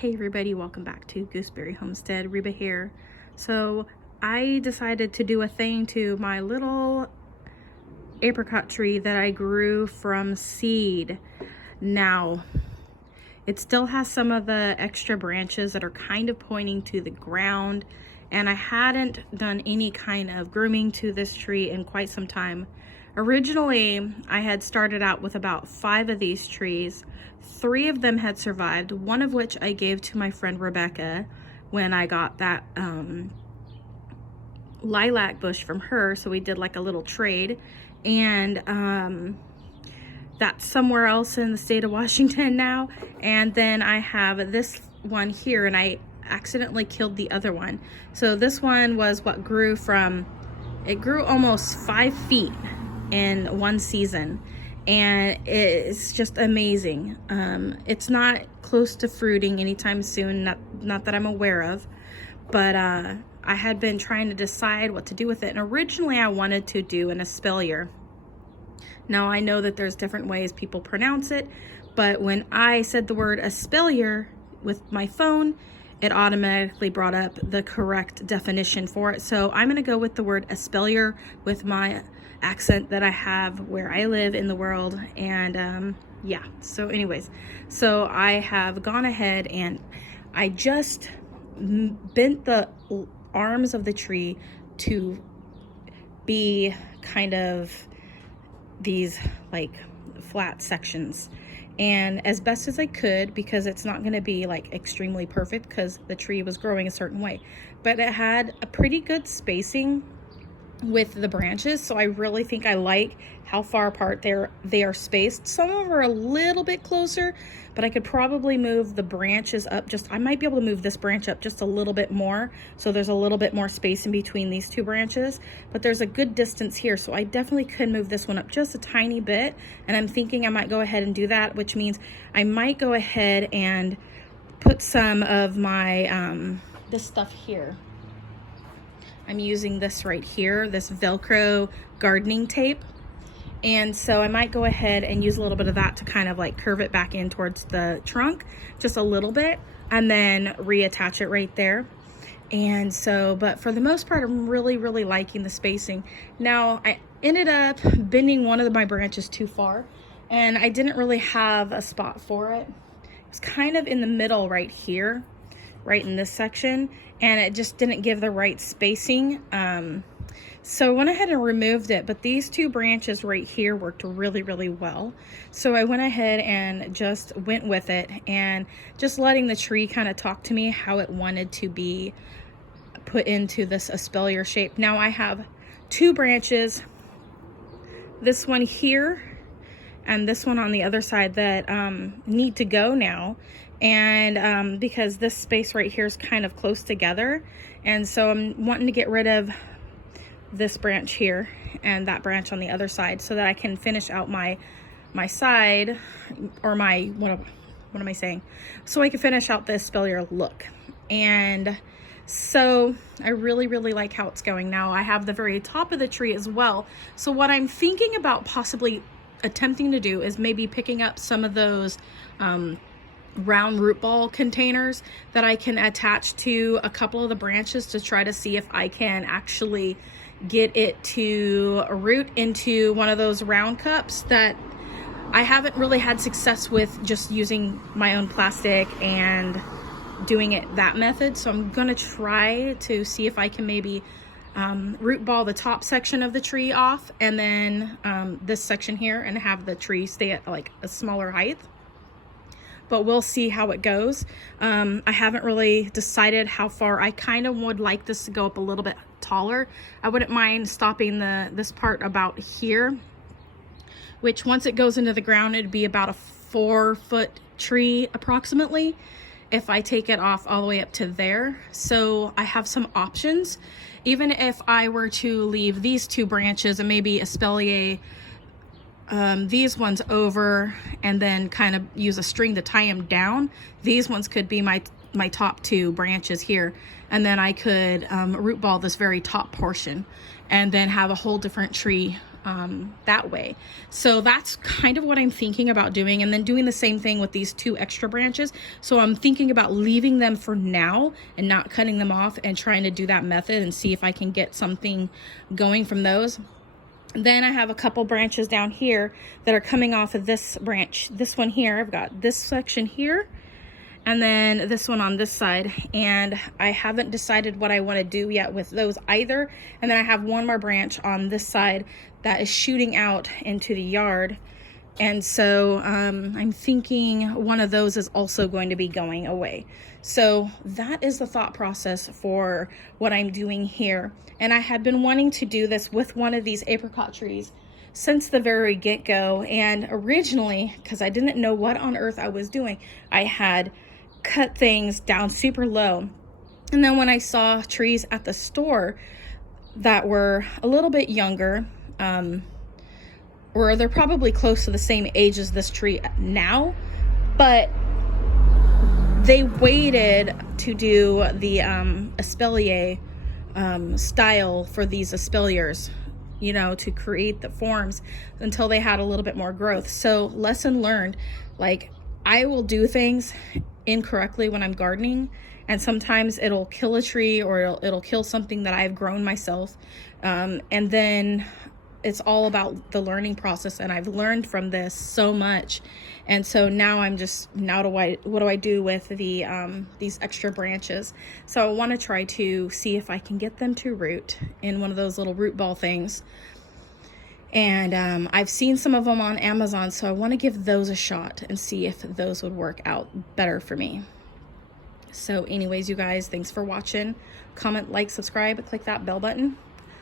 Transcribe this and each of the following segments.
Hey everybody, welcome back to Gooseberry Homestead. Reba here. So I decided to do a thing to my little apricot tree that I grew from seed. Now, it still has some of the extra branches that are kind of pointing to the ground, and I hadn't done any kind of grooming to this tree in quite some time. Originally, I had started out with about 5 of these trees. 3 of them had survived, one of which I gave to my friend Rebecca when I got that lilac bush from her. So we did like a little trade, and that's somewhere else in the state of Washington now. And then I have this one here, and I accidentally killed the other one. So this one was what grew from, it grew almost 5 feet in one season, and it's just amazing. It's not close to fruiting anytime soon, not that I'm aware of, but I had been trying to decide what to do with it, and originally I wanted to do an espalier. Now I know that there's different ways people pronounce it, but when I said the word espalier with my phone, it automatically brought up the correct definition for it. So I'm gonna go with the word espalier with my accent that I have where I live in the world. And yeah, so anyways, so I have gone ahead and I just bent the arms of the tree to be kind of these like flat sections, and as best as I could, because it's not going to be like extremely perfect because the tree was growing a certain way, but it had a pretty good spacing with the branches. So I really think I like how far apart they are spaced. Some of them are a little bit closer, but I could probably move the branches up I might be able to move this branch up just a little bit more, so there's a little bit more space in between these 2 branches, but there's a good distance here, so I definitely could move this one up just a tiny bit. And I'm thinking I might go ahead and do that, which means I might go ahead and put some of my this stuff here. I'm using this right here, this Velcro gardening tape. And so I might go ahead and use a little bit of that to kind of like curve it back in towards the trunk, just a little bit, and then reattach it right there. And so, but for the most part, I'm really liking the spacing. Now, I ended up bending one of my branches too far, and I didn't really have a spot for it. It's kind of in the middle right here, right in this section, and it just didn't give the right spacing. So I went ahead and removed it, but these 2 branches right here worked really well. So I went ahead and just went with it, and just letting the tree kind of talk to me how it wanted to be put into this espalier shape. Now I have 2 branches, this one here and this one on the other side, that need to go now. And because this space right here is kind of close together, and so I'm wanting to get rid of this branch here and that branch on the other side, so that I can finish out my side, or my, what am I saying? So I can finish out the espalier look. And so I really like how it's going. Now I have the very top of the tree as well. So what I'm thinking about possibly attempting to do is maybe picking up some of those round root ball containers that I can attach to a couple of the branches to try to see if I can actually get it to root into one of those round cups that I haven't really had success with just using my own plastic and doing it that method. So I'm gonna try to see if I can maybe root ball the top section of the tree off, and then this section here, and have the tree stay at like a smaller height. But we'll see how it goes. I haven't really decided how far. I kind of would like this to go up a little bit taller. I wouldn't mind stopping this part about here, which once it goes into the ground, it'd be about a 4-foot tree approximately, if I take it off all the way up to there. So I have some options. Even if I were to leave these 2 branches and maybe espalier these ones over, and then kind of use a string to tie them down, these ones could be my top 2 branches here, and then I could root ball this very top portion, and then have a whole different tree that way. So that's kind of what I'm thinking about doing, and then doing the same thing with these 2 extra branches. So I'm thinking about leaving them for now and not cutting them off, and trying to do that method and see if I can get something going from those. Then I have a couple branches down here that are coming off of this branch. This one here, I've got this section here, and then this one on this side, and I haven't decided what I want to do yet with those either. And then I have one more branch on this side that is shooting out into the yard, and so I'm thinking one of those is also going to be going away. So that is the thought process for what I'm doing here. And I had been wanting to do this with one of these apricot trees since the very get-go. And originally, because I didn't know what on earth I was doing, I had cut things down super low. And then when I saw trees at the store that were a little bit younger, or they're probably close to the same age as this tree now, but they waited to do the espalier style for these espaliers, you know, to create the forms until they had a little bit more growth. So lesson learned, like, I will do things incorrectly when I'm gardening, and sometimes it'll kill a tree, or it'll kill something that I've grown myself, and then it's all about the learning process. And I've learned from this so much, and so now I'm just, what do I do with the these extra branches? So I want to try to see if I can get them to root in one of those little root ball things. And I've seen some of them on Amazon, so I want to give those a shot and see if those would work out better for me. So anyways, you guys, thanks for watching. Comment, like, subscribe, click that bell button.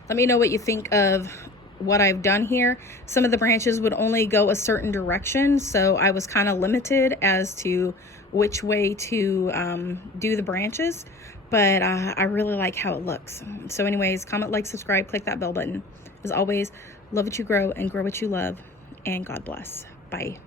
Let me know what you think of what I've done here. Some of the branches would only go a certain direction, so I was kind of limited as to which way to do the branches, but I really like how it looks. So anyways, comment, like, subscribe, click that bell button. As always, love what you grow and grow what you love, and God bless. Bye.